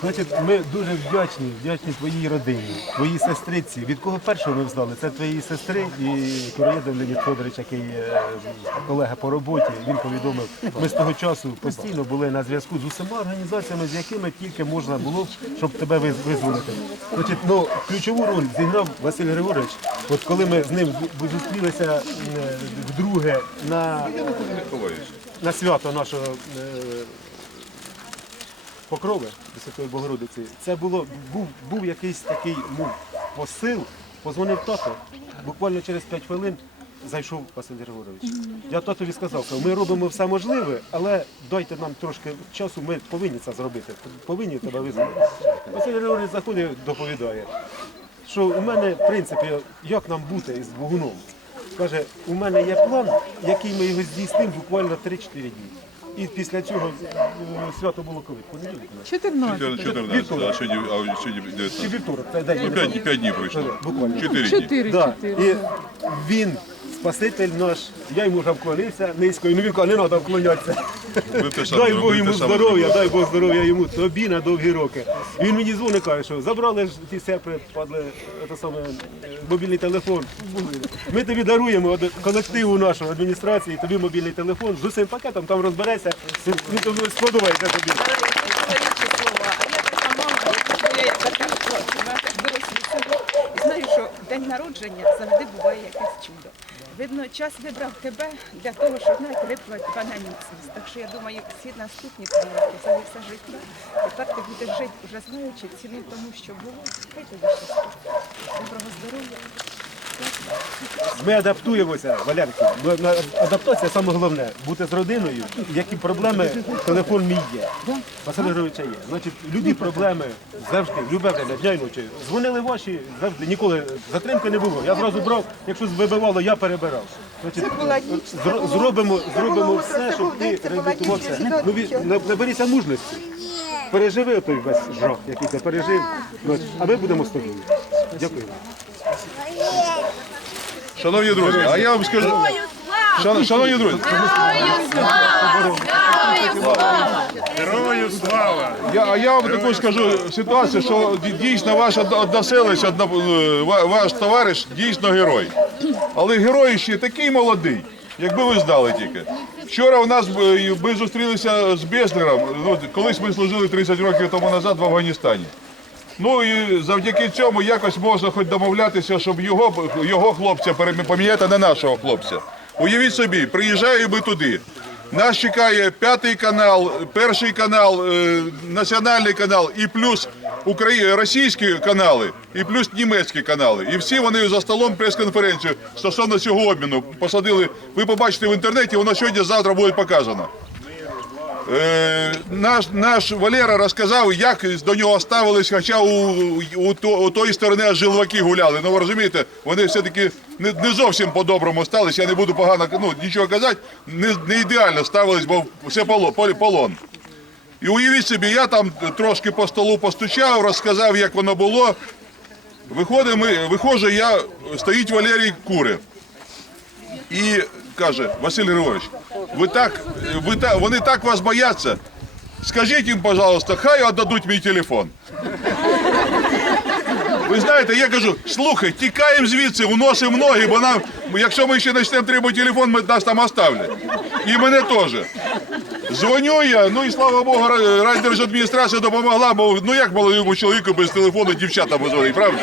Значить, ми дуже вдячні, вдячні твоїй родині, твоїй сестриці. Від кого першого ми взнали? Це твоєї сестри і Куроєдов Леонід Федорович, який е, колега по роботі. Він повідомив. Ми з того часу постійно були на зв'язку з усіма організаціями, з якими тільки можна було, щоб тебе виз- визволити. Значить, ну, ключову роль зіграв Василь Григорович. От коли ми з ним зу- зустрілися е, вдруге на, на свято нашого. е, Покрови Святої Богородиці, це було був, був якийсь такий ну, посил. Позвонив тато. Буквально через 5 хвилин зайшов Василь Григорович. Я татові сказав, що ми робимо все можливе, але дайте нам трошки часу, ми повинні це зробити. Повинні тебе визнати. Василь Григорович заходить, доповідає, що у мене, в принципі, як нам бути із Богуном. Каже, у мене є план, який ми його здійснимо буквально 3-4 дні. І після цього е, свято було коли? Понеділок? у нас? 14, 14, да, сьогодні, а сьогодні Чи 19. вівторок? Це день. Ну, 5, 5 днів пройшло. Буквально. 4 дні. 4, Да. І він, Спаситель наш, я йому вже вклонився низько, і ну він каже, не треба вклонятися. Дай Бог йому здоров'я, дай Бог здоров'я йому, тобі на довгі роки. І він мені дзвонить, каже, що забрали ж ті сепри, падли, це саме, е, мобільний телефон. Ми тобі даруємо од- колективу нашого адміністрації, тобі мобільний телефон з усім пакетом, там розбереться, він тобі сподобається тобі. Дорослі. І знаю, що день народження завжди буває якесь чудо. Видно, час вибрав тебе для того, щоб навіть виплати на. Так що я думаю, всі наступні твої роки, це все життя. Тепер ти будеш жити, вже знаючи ціну тому, що було. Хай тобі щастя. Доброго здоров'я. Ми адаптуємося, Валерій. Адаптація саме головне. Бути з родиною. Які проблеми, телефон мій є. Василь Григоровича є. Значить, любі проблеми завжди, любе время, дня й ночі. Дзвонили ваші, завжди ніколи затримки не було. Я зразу брав, якщо вибивало, я перебирав. Значить, зро- зробимо, зробимо все, щоб ти реабілітувався. Ну, ві- на- наберися мужності. Переживи той весь жах, який ти пережив. А ми будемо з тобою. Дякую. Шановні друзі, а я вам скажу. Шановні друзі, Герою слава! я, а я вам таку скажу ситуацію, що дійсно ваш од- односелець, одно- е, ваш товариш дійсно герой. Але герой ще такий молодий, якби ви знали тільки. Вчора у нас е, ми зустрілися з Безлером, ну, колись ми служили 30 років тому назад в Афганістані. Ну і завдяки цьому якось можна хоч домовлятися, щоб його, його хлопця поміняти на нашого хлопця. Уявіть собі, приїжджаємо ми туди. Нас чекає п'ятий канал, перший канал, е, національний канал і плюс Украї... російські канали, і плюс німецькі канали. І всі вони за столом прес-конференцію стосовно цього обміну посадили. Ви побачите в інтернеті, воно сьогодні-завтра буде показано. Е, наш, наш Валера розказав, як до нього ставились, хоча у, у, у тої сторони аж жилваки гуляли. Ну ви розумієте, вони все-таки не, не зовсім по-доброму стались. Я не буду погано ну, нічого казати, не, не ідеально ставились, бо все полон. І уявіть собі, я там трошки по столу постучав, розказав, як воно було. Виходимо, виходжу, я, стоїть Валерій Кури. І каже, Василь Григорович, ви так, ви та, вони так вас бояться. Скажіть їм, пожалуйста, хай віддадуть мій телефон. Ви знаєте, я кажу, слухай, тікаємо звідси, уносимо ноги, бо нам, якщо ми ще почнемо требувати телефон, ми, нас там оставлять. І мене теж. Дзвоню я, ну і слава Богу, райдержадміністрація допомогла, бо ну як молодому чоловіку без телефону дівчата позвонить, правда?